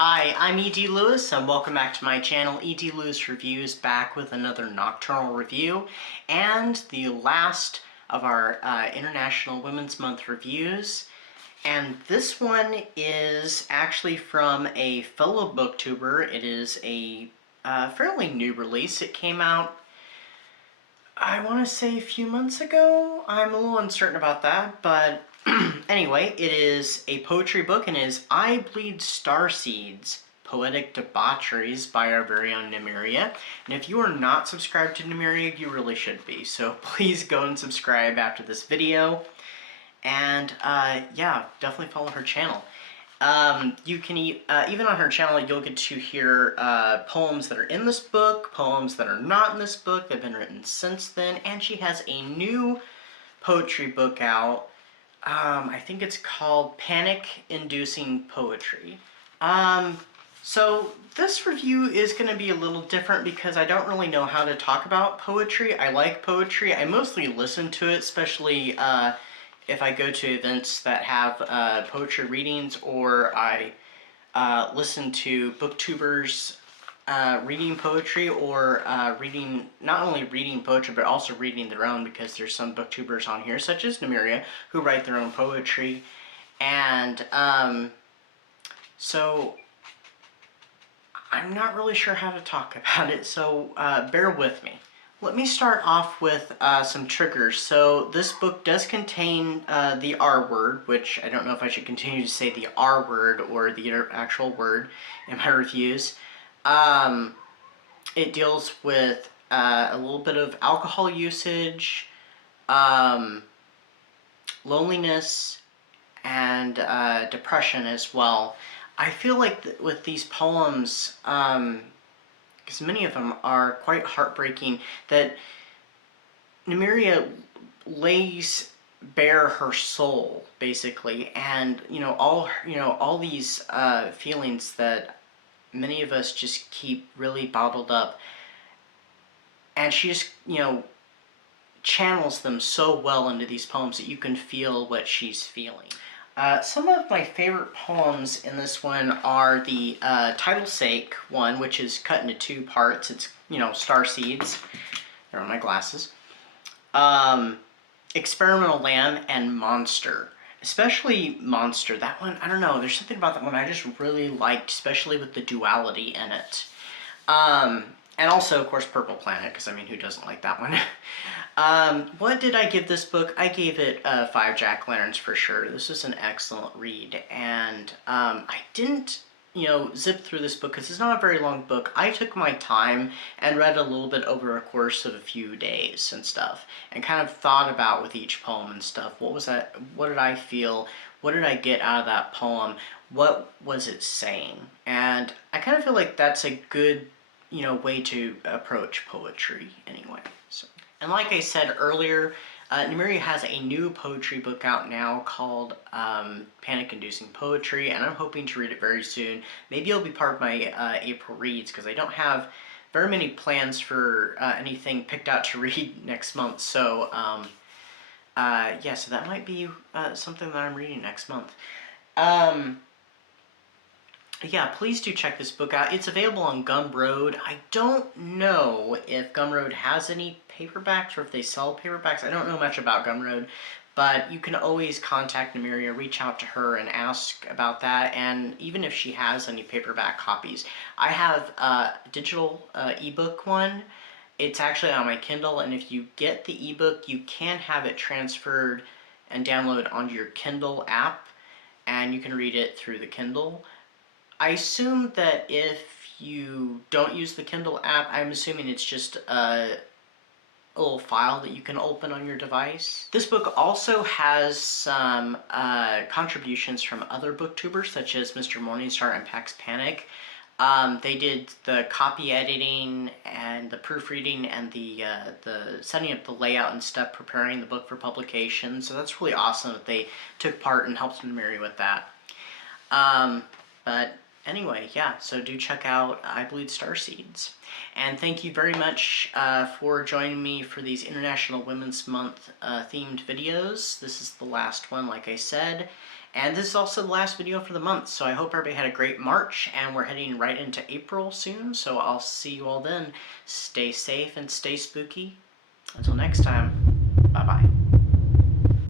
Hi, I'm E.D. Lewis, and welcome back to my channel, E.D. Lewis Reviews, back with another Nocturnal review, and the last of our International Women's Month reviews. And this one is actually from a fellow booktuber. It is a fairly new release. It came out, I want to say, a few months ago. I'm a little uncertain about that, but anyway, it is a poetry book and is I Bleed Starseeds, Poetic Debaucheries by our very own Nymeria. And if you are not subscribed to Nymeria, you really should be. So please go and subscribe after this video. And yeah, definitely follow her channel. You can even on her channel, you'll get to hear poems that are in this book, poems that are not in this book, that have been written since then, and she has a new poetry book out. I think it's called Panic-Inducing Poetry. So this review is going to be a little different because I don't really know how to talk about poetry. I like poetry. I mostly listen to it, especially if I go to events that have poetry readings, or I listen to booktubers reading poetry, or not only reading poetry, but also reading their own, because there's some booktubers on here, such as Nymeria, who write their own poetry. And so I'm not really sure how to talk about it, so bear with me. Let me start off with some triggers. So this book does contain the R word, which I don't know if I should continue to say the R word or the actual word in my reviews. It deals with a little bit of alcohol usage, loneliness, and depression as well. I feel like with these poems, because many of them are quite heartbreaking, that Nymeria lays bare her soul, basically, and all these feelings that many of us just keep really bottled up, and she just channels them so well into these poems that you can feel what she's feeling. Some of my favorite poems in this one are the title sake one, which is cut into two parts. It's, Starseeds. There are my glasses. Experimental Lamb and Monster. Especially Monster. That one, I don't know, there's something about that one I just really liked, especially with the duality in it. And also, of course, Purple Planet, because, I mean, who doesn't like that one? What did I give this book? I gave it 5 jack-o'-lanterns for sure. This was an excellent read, and I didn't, zip through this book because it's not a very long book. I took my time and read a little bit over a course of a few days and stuff, and kind of thought about with each poem and stuff. What was that? What did I feel? What did I get out of that poem? What was it saying? And I kind of feel like that's a good way to approach poetry anyway. So, and like I said earlier, Nymeria has a new poetry book out now called Panic-Inducing Poetry, and I'm hoping to read it very soon. Maybe it'll be part of my April reads, because I don't have very many plans for anything picked out to read next month. So, yeah, so that might be something that I'm reading next month. Yeah, please do check this book out. It's available on Gumroad. I don't know if Gumroad has any paperbacks or if they sell paperbacks. I don't know much about Gumroad, but you can always contact Nymeria, reach out to her and ask about that, and even if she has any paperback copies. I have a digital ebook one. It's actually on my Kindle, and if you get the ebook, you can have it transferred and download onto your Kindle app, and you can read it through the Kindle. I assume that if you don't use the Kindle app, I'm assuming it's just a little file that you can open on your device. This book also has some contributions from other booktubers, such as Mr. Morningstar and Pax Panic. They did the copy editing and the proofreading and the setting up the layout and stuff, preparing the book for publication. So that's really awesome that they took part and helped Nymeria with that. But anyway, yeah, so do check out I Bleed Starseeds. And thank you very much for joining me for these International Women's Month themed videos. This is the last one, like I said. And this is also the last video for the month, so I hope everybody had a great March, and we're heading right into April soon, so I'll see you all then. Stay safe and stay spooky. Until next time, bye-bye.